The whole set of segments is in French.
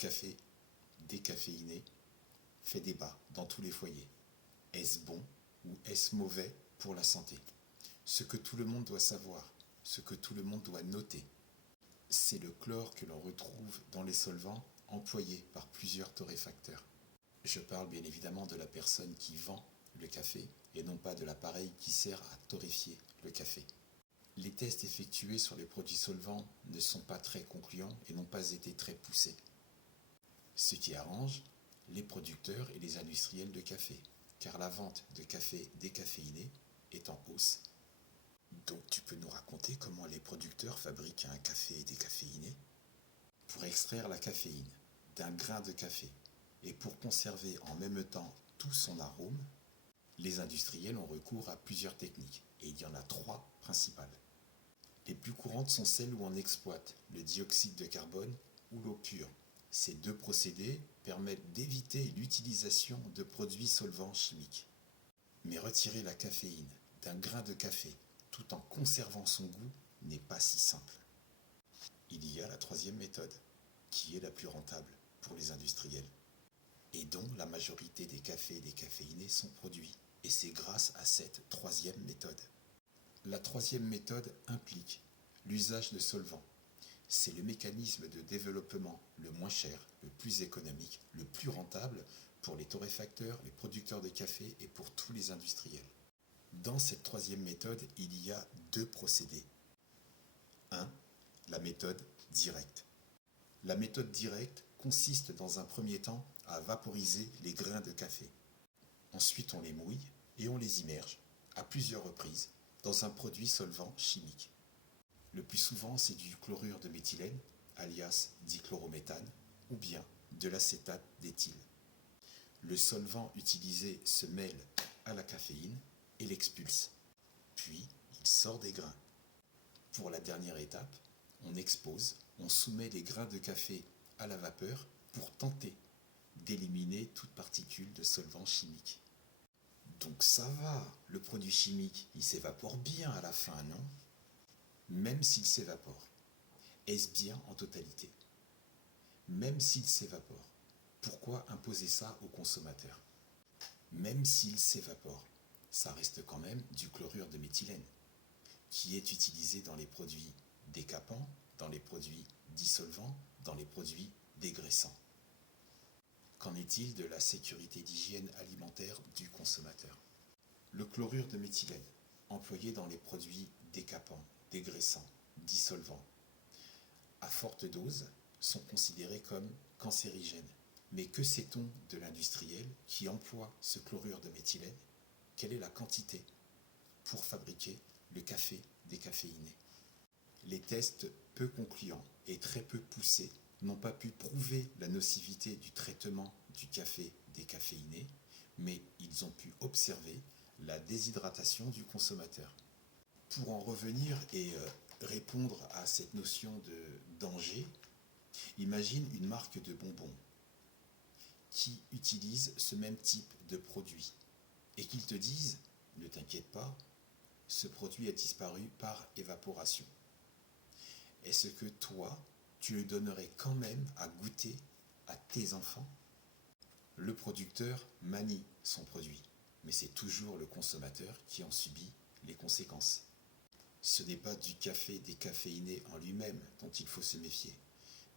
café décaféiné fait débat dans tous les foyers. Est-ce bon ou est-ce mauvais pour la santé? Ce que tout le monde doit savoir, ce que tout le monde doit noter, c'est le chlore que l'on retrouve dans les solvants employés par plusieurs torréfacteurs. Je parle bien évidemment de la personne qui vend le café et non pas de l'appareil qui sert à torréfier le café. Les tests effectués sur les produits solvants ne sont pas très concluants et n'ont pas été très poussés. Ce qui arrange les producteurs et les industriels de café, car la vente de café décaféiné est en hausse. Donc tu peux nous raconter comment les producteurs fabriquent un café décaféiné? Pour extraire la caféine d'un grain de café et pour conserver en même temps tout son arôme, les industriels ont recours à plusieurs techniques, et il y en a 3 principales. Les plus courantes sont celles où on exploite le dioxyde de carbone ou l'eau pure. Ces 2 procédés permettent d'éviter l'utilisation de produits solvants chimiques. Mais retirer la caféine d'un grain de café tout en conservant son goût n'est pas si simple. Il y a la 3e méthode, qui est la plus rentable pour les industriels, et dont la majorité des cafés décaféinés sont produits, et c'est grâce à cette 3e méthode. La 3e méthode implique l'usage de solvants. C'est le mécanisme de développement le moins cher, le plus économique, le plus rentable pour les torréfacteurs, les producteurs de café et pour tous les industriels. Dans cette 3e méthode, il y a 2 procédés. 1. La méthode directe. La méthode directe consiste dans un premier temps à vaporiser les grains de café. Ensuite, on les mouille et on les immerge à plusieurs reprises dans un produit solvant chimique. Le plus souvent, c'est du chlorure de méthylène, alias dichlorométhane, ou bien de l'acétate d'éthyle. Le solvant utilisé se mêle à la caféine et l'expulse. Puis, il sort des grains. Pour la dernière étape, on expose, on soumet les grains de café à la vapeur pour tenter d'éliminer toute particule de solvant chimique. Donc ça va, le produit chimique, il s'évapore bien à la fin, non? Même s'il s'évapore, est-ce bien en totalité? Même s'il s'évapore, pourquoi imposer ça aux consommateurs? Même s'il s'évapore, ça reste quand même du chlorure de méthylène, qui est utilisé dans les produits décapants, dans les produits dissolvants, dans les produits dégraissants. Qu'en est-il de la sécurité d'hygiène alimentaire du consommateur? Le chlorure de méthylène, employé dans les produits décapants, dégraissants, dissolvants, à forte dose, sont considérés comme cancérigènes. Mais que sait-on de l'industriel qui emploie ce chlorure de méthylène? Quelle est la quantité pour fabriquer le café décaféiné? Les tests peu concluants et très peu poussés n'ont pas pu prouver la nocivité du traitement du café décaféiné, mais ils ont pu observer la déshydratation du consommateur. Pour en revenir et répondre à cette notion de danger, imagine une marque de bonbons qui utilise ce même type de produit et qu'ils te disent « Ne t'inquiète pas, ce produit a disparu par évaporation ». Est-ce que toi, tu le donnerais quand même à goûter à tes enfants? Le producteur manie son produit, mais c'est toujours le consommateur qui en subit les conséquences. Ce n'est pas du café décaféiné en lui-même dont il faut se méfier,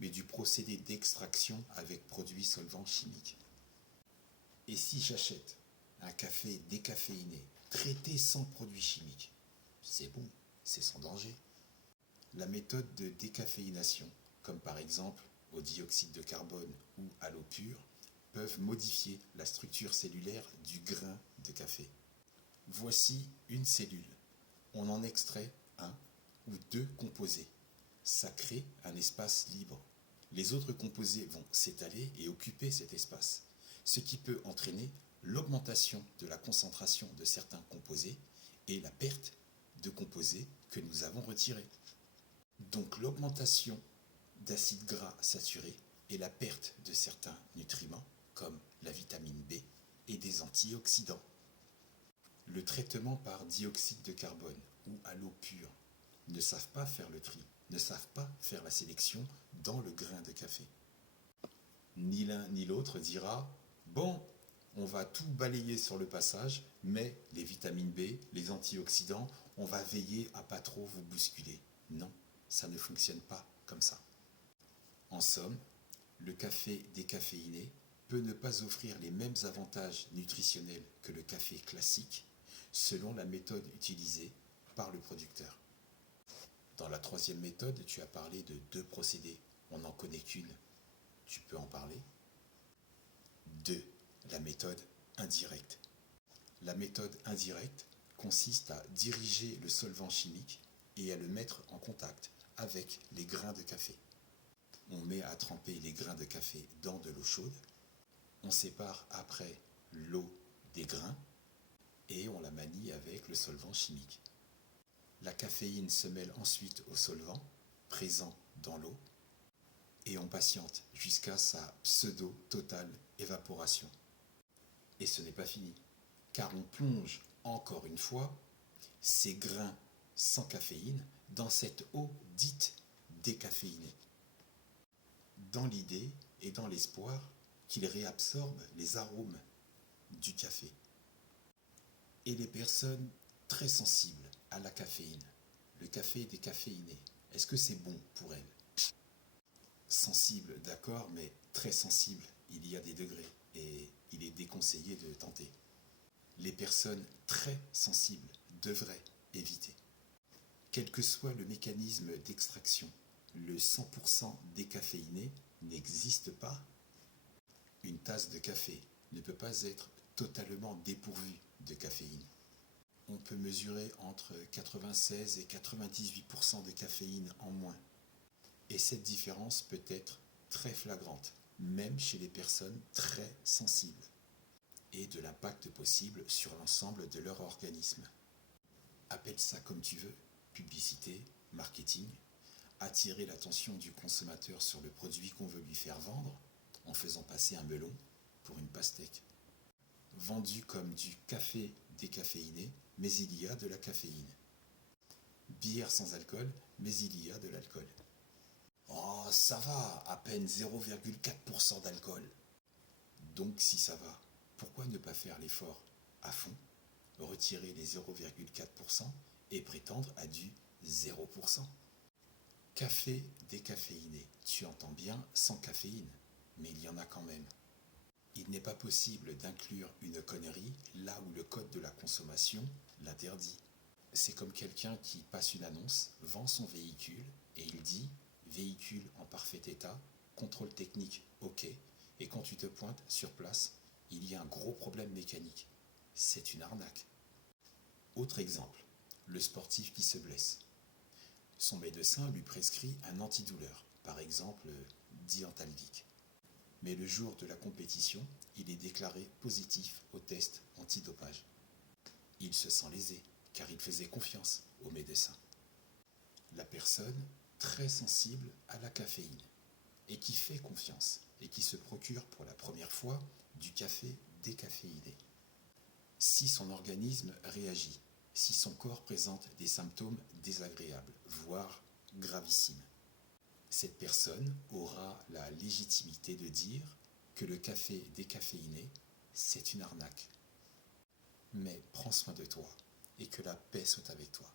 mais du procédé d'extraction avec produits solvants chimiques. Et si j'achète un café décaféiné, traité sans produits chimiques, c'est bon, c'est sans danger. La méthode de décaféination, comme par exemple au dioxyde de carbone ou à l'eau pure, peuvent modifier la structure cellulaire du grain de café. Voici une cellule. On en extrait 1 ou 2 composés. Ça crée un espace libre. Les autres composés vont s'étaler et occuper cet espace, ce qui peut entraîner l'augmentation de la concentration de certains composés et la perte de composés que nous avons retirés. Donc l'augmentation d'acides gras saturés et la perte de certains nutriments comme la vitamine B et des antioxydants. Le traitement par dioxyde de carbone ou à l'eau pure ne savent pas faire le tri, ne savent pas faire la sélection dans le grain de café. Ni l'un ni l'autre dira « Bon, on va tout balayer sur le passage, mais les vitamines B, les antioxydants, on va veiller à pas trop vous bousculer. » Non, ça ne fonctionne pas comme ça. En somme, le café décaféiné peut ne pas offrir les mêmes avantages nutritionnels que le café classique selon la méthode utilisée par le producteur. Dans la troisième méthode, tu as parlé de 2 procédés. On n'en connaît qu'une. Tu peux en parler. 2. La méthode indirecte. La méthode indirecte consiste à diriger le solvant chimique et à le mettre en contact avec les grains de café. On met à tremper les grains de café dans de l'eau chaude. On sépare après l'eau des grains et on la manie avec le solvant chimique. La caféine se mêle ensuite au solvant présent dans l'eau et on patiente jusqu'à sa pseudo-totale évaporation. Et ce n'est pas fini, car on plonge encore une fois ces grains sans caféine dans cette eau dite décaféinée, dans l'idée et dans l'espoir qu'ils réabsorbent les arômes du café. Et les personnes très sensibles à la caféine, le café décaféiné, est-ce que c'est bon pour elles? Sensible, d'accord, mais très sensible, il y a des degrés et il est déconseillé de tenter. Les personnes très sensibles devraient éviter. Quel que soit le mécanisme d'extraction, le 100% décaféiné n'existe pas. Une tasse de café ne peut pas être totalement dépourvue de caféine. On peut mesurer entre 96 et 98% de caféine en moins. Et cette différence peut être très flagrante, même chez les personnes très sensibles, et de l'impact possible sur l'ensemble de leur organisme. Appelle ça comme tu veux, publicité, marketing, attirer l'attention du consommateur sur le produit qu'on veut lui faire vendre, en faisant passer un melon pour une pastèque. Vendu comme du café décaféiné, mais il y a de la caféine. Bière sans alcool, mais il y a de l'alcool. Oh, ça va, à peine 0,4% d'alcool. Donc si ça va, pourquoi ne pas faire l'effort à fond, retirer les 0,4% et prétendre à du 0%? Café décaféiné, tu entends bien sans caféine, mais il y en a quand même. Il n'est pas possible d'inclure une connerie là où le code de la consommation l'interdit. C'est comme quelqu'un qui passe une annonce, vend son véhicule et il dit « véhicule en parfait état, contrôle technique ok » et quand tu te pointes sur place, il y a un gros problème mécanique. C'est une arnaque. Autre exemple, le sportif qui se blesse. Son médecin lui prescrit un antidouleur, par exemple Diantalvic. Mais le jour de la compétition, il est déclaré positif au test antidopage. Il se sent lésé, car il faisait confiance au médecin. La personne très sensible à la caféine, et qui fait confiance, et qui se procure pour la première fois du café décaféiné. Si son organisme réagit, si son corps présente des symptômes désagréables, voire gravissimes, cette personne aura la légitimité de dire que le café décaféiné, c'est une arnaque. Mais prends soin de toi et que la paix soit avec toi.